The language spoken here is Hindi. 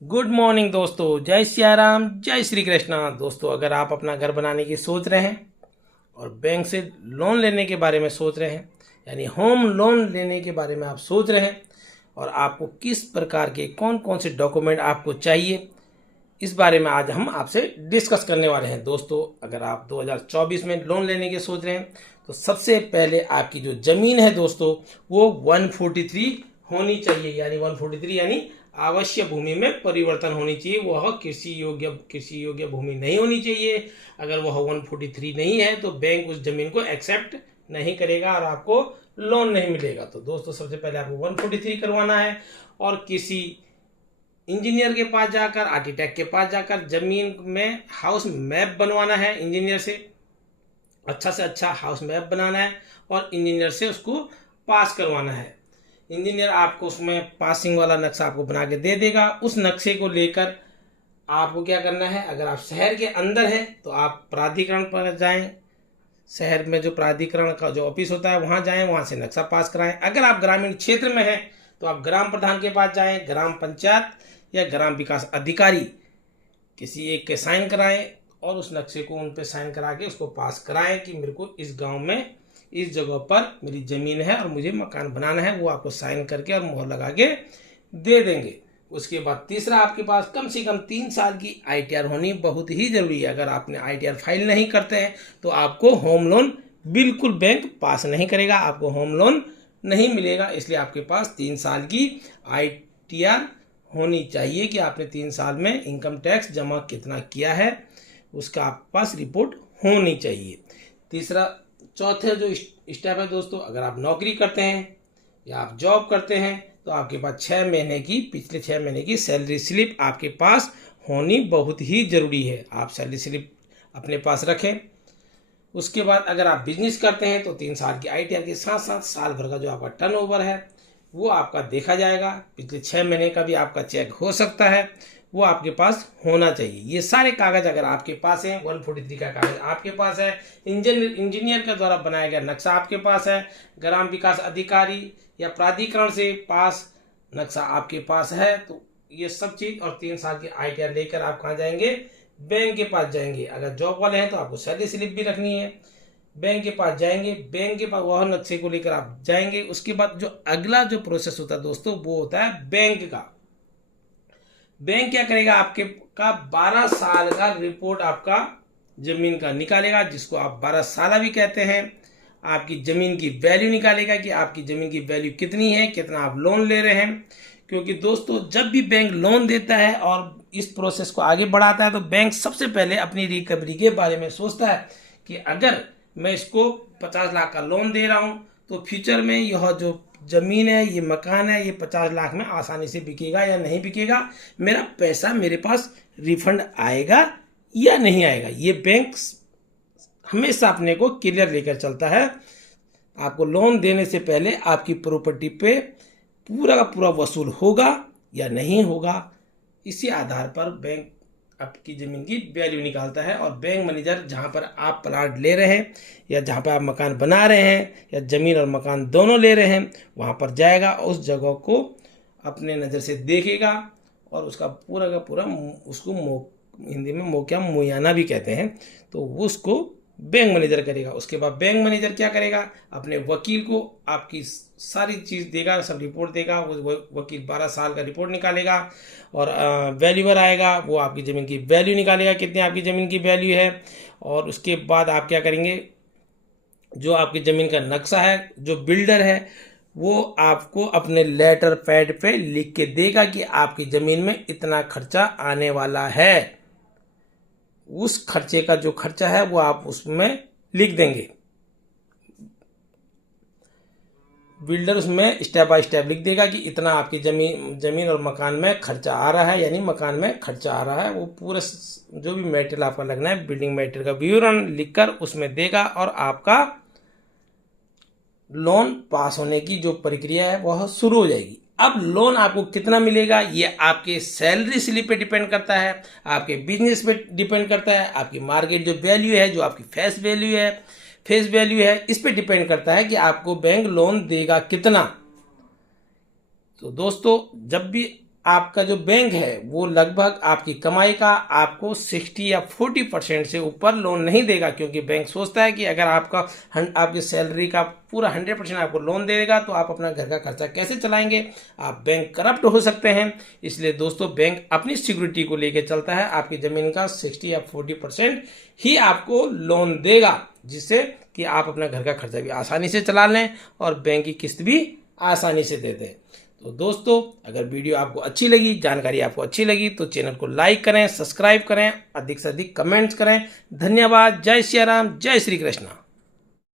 गुड मॉर्निंग दोस्तों, जय सिया राम, जय श्री कृष्णा। दोस्तों, अगर आप अपना घर बनाने की सोच रहे हैं और बैंक से लोन लेने के बारे में सोच रहे हैं, यानी होम लोन लेने के बारे में आप सोच रहे हैं और आपको किस प्रकार के कौन कौन से डॉक्यूमेंट आपको चाहिए, इस बारे में आज हम आपसे डिस्कस करने वाले हैं। दोस्तों, अगर आप 2024 में लोन लेने की सोच रहे हैं तो सबसे पहले आपकी जो ज़मीन है दोस्तों, वो 143 होनी चाहिए। यानी 143 यानी आवश्यक भूमि में परिवर्तन होनी चाहिए। वह कृषि योग्य भूमि नहीं होनी चाहिए। अगर वह 143 नहीं है तो बैंक उस जमीन को एक्सेप्ट नहीं करेगा और आपको लोन नहीं मिलेगा। तो दोस्तों, सबसे पहले आपको 143 करवाना है और किसी इंजीनियर के पास जाकर, आर्किटेक्ट के पास जाकर जमीन में हाउस मैप बनवाना है। इंजीनियर से अच्छा हाउस मैप बनाना है और इंजीनियर से उसको पास करवाना है। इंजीनियर आपको उसमें पासिंग वाला नक्शा आपको बना के दे देगा। उस नक्शे को लेकर आपको क्या करना है, अगर आप शहर के अंदर है तो आप प्राधिकरण पर जाएं। शहर में जो प्राधिकरण का जो ऑफिस होता है वहाँ जाएं, वहाँ से नक्शा पास कराएं। अगर आप ग्रामीण क्षेत्र में हैं तो आप ग्राम प्रधान के पास जाएं, ग्राम पंचायत या ग्राम विकास अधिकारी किसी एक के साइन कराएं और उस नक्शे को उन पे साइन करा के उसको पास कराएं कि मेरे को इस गांव में इस जगह पर मेरी ज़मीन है और मुझे मकान बनाना है। वो आपको साइन करके और मोहर लगा के दे देंगे। उसके बाद तीसरा, आपके पास कम से कम 3 साल की ITR होनी बहुत ही ज़रूरी है। अगर आपने ITR फाइल नहीं करते हैं तो आपको होम लोन बिल्कुल बैंक पास नहीं करेगा, आपको होम लोन नहीं मिलेगा। इसलिए आपके पास 3 साल की ITR होनी चाहिए कि आपने 3 साल में इनकम टैक्स जमा कितना किया है, उसका आपके पास रिपोर्ट होनी चाहिए। चौथे जो स्टेप है दोस्तों, अगर आप नौकरी करते हैं या आप जॉब करते हैं तो आपके पास पिछले 6 महीने की सैलरी स्लिप आपके पास होनी बहुत ही ज़रूरी है। आप सैलरी स्लिप अपने पास रखें। उसके बाद अगर आप बिजनेस करते हैं तो 3 साल की ITR के साथ साथ साल भर का जो आपका टर्नओवर है वो आपका देखा जाएगा। पिछले 6 महीने का भी आपका चेक हो सकता है, वो आपके पास होना चाहिए। ये सारे कागज़ अगर आपके पास हैं, 143 का कागज़ आपके पास है, इंजीनियर के द्वारा बनाया गया नक्शा आपके पास है, ग्राम विकास अधिकारी या प्राधिकरण से पास नक्शा आपके पास है, तो ये सब चीज़ और 3 साल की ITR लेकर आप कहाँ जाएंगे, बैंक के पास जाएंगे। अगर जॉब वाले हैं तो आपको सैलरी स्लिप भी रखनी है, बैंक के पास जाएंगे, बैंक के पास वह नक्शे को लेकर आप जाएंगे। उसके बाद जो अगला जो प्रोसेस होता है दोस्तों, वो होता है बैंक का। बैंक क्या करेगा, आपके का 12 साल का रिपोर्ट आपका जमीन का निकालेगा, जिसको आप 12 साला भी कहते हैं। आपकी जमीन की वैल्यू निकालेगा कि आपकी जमीन की वैल्यू कितनी है, कितना आप लोन ले रहे हैं। क्योंकि दोस्तों, जब भी बैंक लोन देता है और इस प्रोसेस को आगे बढ़ाता है तो बैंक सबसे पहले अपनी रिकवरी के बारे में सोचता है कि अगर मैं इसको 50 लाख का लोन दे रहा हूँ तो फ्यूचर में यह जो ज़मीन है, ये मकान है, ये 50 लाख में आसानी से बिकेगा या नहीं बिकेगा, मेरा पैसा मेरे पास रिफंड आएगा या नहीं आएगा। ये बैंक हमेशा अपने को क्लियर लेकर चलता है। आपको लोन देने से पहले आपकी प्रॉपर्टी पे पूरा का पूरा वसूल होगा या नहीं होगा, इसी आधार पर बैंक आपकी ज़मीन की वैल्यू निकालता है। और बैंक मैनेजर जहाँ पर आप प्लाट ले रहे हैं या जहाँ पर आप मकान बना रहे हैं या ज़मीन और मकान दोनों ले रहे हैं, वहाँ पर जाएगा, उस जगह को अपने नज़र से देखेगा और उसका पूरा का पूरा उसको हिंदी में मौका मुआयना भी कहते हैं, तो उसको बैंक मैनेजर करेगा। उसके बाद बैंक मैनेजर क्या करेगा, अपने वकील को आपकी सारी चीज़ देगा, सब रिपोर्ट देगा। वो वकील 12 साल का रिपोर्ट निकालेगा और वैल्यूअर आएगा, वो आपकी ज़मीन की वैल्यू निकालेगा, कितनी आपकी ज़मीन की वैल्यू है। और उसके बाद आप क्या करेंगे, जो आपकी ज़मीन का नक्शा है, जो बिल्डर है वो आपको अपने लेटर पैड पे लिख के देगा कि आपकी ज़मीन में इतना खर्चा आने वाला है। उस खर्चे का जो खर्चा है वो आप उसमें लिख देंगे। बिल्डर उसमें स्टेप बाय स्टेप लिख देगा कि इतना आपकी जमीन और मकान में खर्चा आ रहा है, यानी मकान में खर्चा आ रहा है। वो पूरा जो भी मटेरियल आपका लगना है, बिल्डिंग मटेरियल का विवरण लिखकर उसमें देगा और आपका लोन पास होने की जो प्रक्रिया है वह शुरू हो जाएगी। अब लोन आपको कितना मिलेगा ये आपके सैलरी स्लिप पे डिपेंड करता है, आपके बिजनेस पे डिपेंड करता है, आपकी मार्केट जो वैल्यू है, जो आपकी फेस वैल्यू है, इस पे डिपेंड करता है कि आपको बैंक लोन देगा कितना। तो दोस्तों, जब भी आपका जो बैंक है वो लगभग आपकी कमाई का आपको 60 या 40% से ऊपर लोन नहीं देगा, क्योंकि बैंक सोचता है कि अगर आपकी सैलरी का पूरा 100% आपको लोन देगा तो आप अपना घर का खर्चा कैसे चलाएंगे, आप बैंक करप्ट हो सकते हैं। इसलिए दोस्तों बैंक अपनी सिक्योरिटी को लेकर चलता है, आपकी ज़मीन का 60 या 40% ही आपको लोन देगा, जिससे कि आप अपना घर का खर्चा भी आसानी से चला लें और बैंक की किस्त भी आसानी से दे दें। तो दोस्तों अगर वीडियो आपको अच्छी लगी, जानकारी आपको अच्छी लगी तो चैनल को लाइक करें, सब्सक्राइब करें, अधिक से अधिक कमेंट्स करें। धन्यवाद। जय सिया राम, जय श्री कृष्ण।